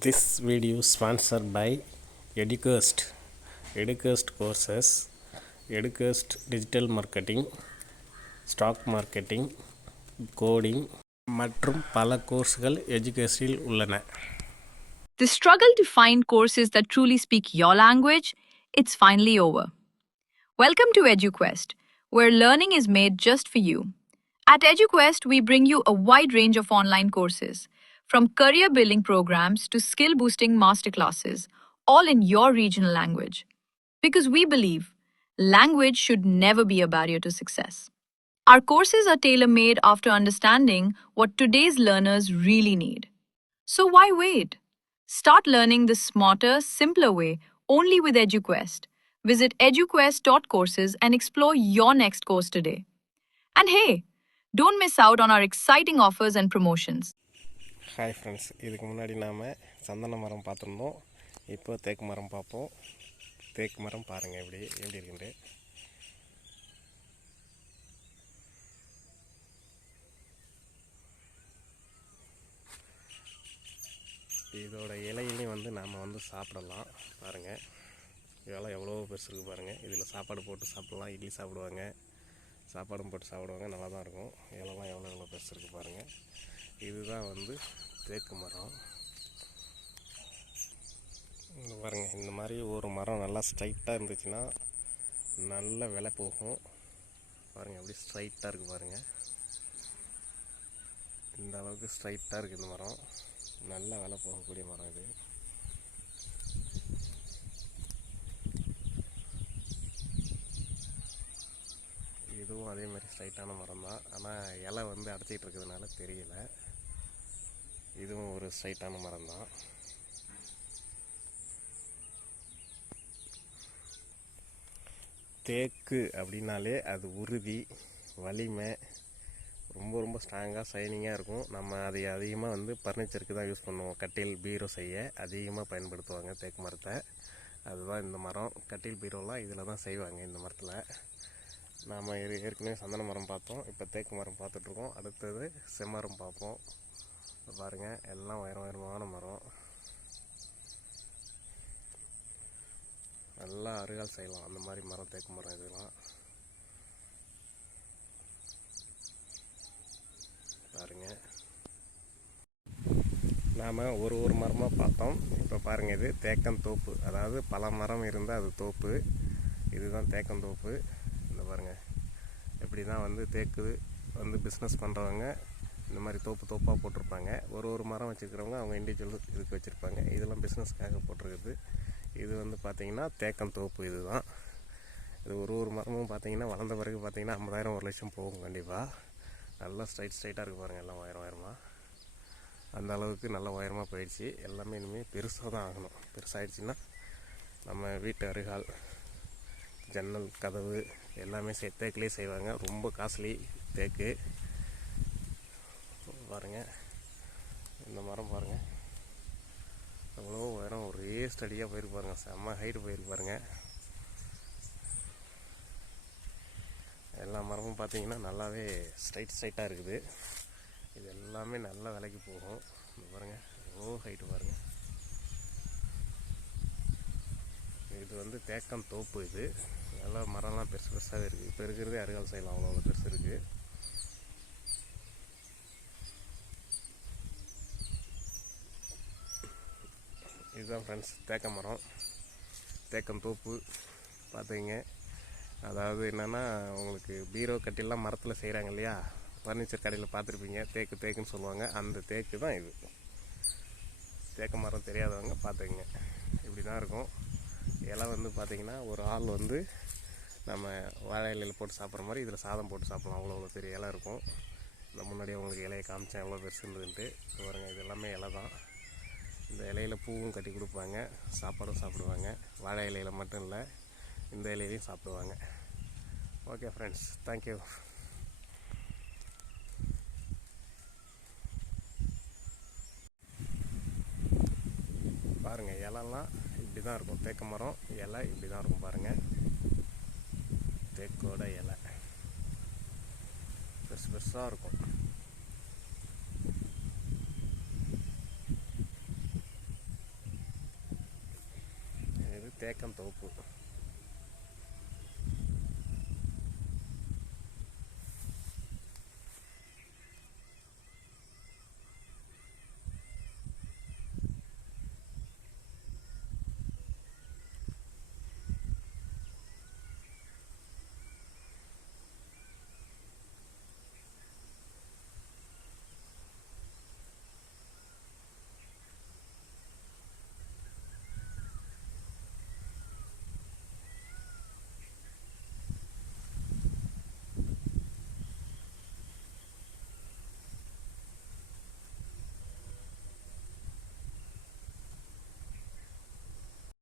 This video is sponsored by Educast. Educast courses, Educast digital marketing, stock marketing, coding மற்றும் பல கோர்ஸ்கள் எஜுகேஷனில் உள்ளன. The struggle to find courses that truly speak your language, it's finally over. Welcome to EduQuest, where learning is made just for you. At EduQuest, we bring you a wide range of online courses, from career building programs to skill boosting masterclasses, all in your regional language. Because we believe language should never be a barrier to success. Our courses are tailor made after understanding what today's learners really need. So why wait? Start learning the smarter, simpler way only with EduQuest. Visit eduquest.courses and explore your next course today. And hey, don't miss out on our exciting offers and promotions. Hi friends, இதுக்கு முன்னாடி நாம் சந்தன மரம் பார்த்துருந்தோம். இப்போ தேக்கு மரம் பார்ப்போம். தேக்கு மரம் பாருங்கள் எப்படி இருக்குண்டு. இதோட இலையிலையும் நாம் சாப்பிடலாம். பாருங்கள், இதெல்லாம் எவ்வளோ பெருசு இருக்குது பாருங்கள். இதில் சாப்பாடு போட்டு சாப்பிடலாம். இட்லி சாப்பிடுவாங்க, சாப்பாடும் போட்டு சாப்பிடுவாங்க. நல்லா தான் இருக்கும். இலெல்லாம் எவ்வளோ பெருசு இருக்குது பாருங்கள். இதுதான் தேக்கு மரம். இந்த பாருங்கள், இந்த மாதிரி ஒரு மரம் நல்லா ஸ்ட்ரைட்டாக இருந்துச்சுன்னா நல்ல விலை போகும். பாருங்கள், எப்படி ஸ்ட்ரைட்டாக இருக்குது பாருங்கள். இந்த அளவுக்கு ஸ்ட்ரைட்டாக இருக்குது இந்த மரம். நல்ல விலை போகக்கூடிய மரம் இது. இதுவும் அதே மாதிரி ஸ்ட்ரைட்டான மரம் தான். ஆனால் இலை அடைச்சிட்டு இருக்கிறதுனால தெரியல. இதுவும் ஒரு ஸ்ட்ரைட்டான மரம் தான். தேக்கு அப்படின்னாலே அது உறுதி, வலிமை, ரொம்ப ஸ்ட்ராங்காக ஷைனிங்காக இருக்கும். நம்ம அதை அதிகமாக ஃபர்னிச்சருக்கு தான் யூஸ் பண்ணுவோம். கட்டில், பீரோ செய்ய அதிகமாக பயன்படுத்துவாங்க தேக்கு மரத்தை. அதுதான் இந்த மரம். கட்டில், பீரோலாம் இதில் தான் செய்வாங்க, இந்த மரத்தில். நாம் ஏற்கனவே சந்தன மரம் பார்த்தோம். இப்போ தேக்கு மரம் பார்த்துட்ருக்கோம். அடுத்தது செம்மரம் பார்ப்போம். பாருங்கள், எல்லாம் உயரமான மரம். நல்லா அருகால் செய்யலாம் அந்த மாதிரி மரம், தேக்கு மரம் இதெல்லாம். பாருங்கள், நாம் ஒரு மரமாக பார்த்தோம். இப்போ பாருங்கள், இது தேக்கந்தோப்பு. அதாவது பல மரம் இருந்தால் அது தோப்பு. இதுதான் தேக்கந்தோப்பு. இந்த பாருங்கள், எப்படி தான் தேக்கு பிஸ்னஸ் பண்ணுறவங்க இந்த மாதிரி தோப்பாக போட்டிருப்பாங்க. ஒரு மரம் வச்சுருக்கிறவங்க அவங்க இண்டிவிஜுவல் இதுக்கு வச்சுருப்பாங்க. இதெல்லாம் பிஸ்னஸ்க்காக போட்டிருக்குது. இது பார்த்திங்கன்னா தேக்கந்தோப்பு. இதுதான். இது ஒரு மரமும் பார்த்திங்கன்னா வளர்ந்த பிறகு பார்த்திங்கன்னா 50,000 1,00,000 போகும் கண்டிப்பாக. நல்லா ஸ்ட்ரைட்டாக இருக்குது பாருங்கள். எல்லாம் உயரமாக அந்த அளவுக்கு நல்லா உயரமாக போயிடுச்சு. எல்லாமே இனிமேல் பெருசாக தான் ஆகணும். பெருசாகிடுச்சின்னா நம்ம வீட்டு அருகால், ஜன்னல், கதவு எல்லாமே தேக்கிலே செய்வாங்க. ரொம்ப காஸ்ட்லி தேக்கு. பாருங்கள், இந்த மரம் பாருங்கள், அவ்வளோ உயரம் ஒரே ஸ்டடியாக போயிருக்கு பாருங்கள். செம்ம ஹைட்டு போயிருக்கு பாருங்கள். எல்லா மரமும் பார்த்தீங்கன்னா நல்லாவே ஸ்ட்ரைட்டாக இருக்குது. இது எல்லாமே நல்ல விலைக்கு போகும். இந்த பாருங்கள், எவ்வளோ ஹைட்டு பாருங்கள். இது தேக்கந்தோப்பு. இது நல்லா மரம்லாம் பெருசாகவே இருக்குது. இப்போ இருக்கிறதே அருகால் செய்யலாம், அவ்வளோ பெருசு இருக்குது. இதுதான் ஃப்ரெண்ட்ஸ் தேக்க மரம், தேக்கந்தோப்பு. பார்த்துங்க, அதாவது என்னென்னா, உங்களுக்கு பீரோ கட்டிலாம் மரத்தில் செய்கிறாங்க இல்லையா, ஃபர்னிச்சர் கடையில் பார்த்துருப்பீங்க. தேக்குன்னு சொல்லுவாங்க. அந்த தேக்கு தான் இது. தேக்க மரம் தெரியாதவங்க பார்த்துக்குங்க. இப்படி தான் இருக்கும். இலை பார்த்திங்கன்னா ஒரு ஆள் நம்ம வாழை இலையில் போட்டு சாப்பிட்ற மாதிரி இதில் சாதம் போட்டு சாப்பிட்லாம். அவ்வளோ பெரிய இலை இருக்கும். இந்த முன்னாடி உங்களுக்கு இலையை காமிச்சேன் எவ்வளோ பெருசு இருந்துன்ட்டு. பாருங்கள், இது எல்லாமே இலை தான். இந்த இலையில் பூவும் கட்டி கொடுப்பாங்க, சாப்பாடும் சாப்பிடுவாங்க. வாழை இலையில் மட்டும் இல்லை, இந்த இலையிலையும் சாப்பிடுவாங்க. Okay friends, thank you. பாருங்கள், இலெல்லாம் இப்படி தான் இருக்கும். தேக்கு மரம் இலை இப்படி தான் இருக்கும் பாருங்கள். தேக்கோட இலை பெருசாக இருக்கும். தேக்கம் தோப்பு.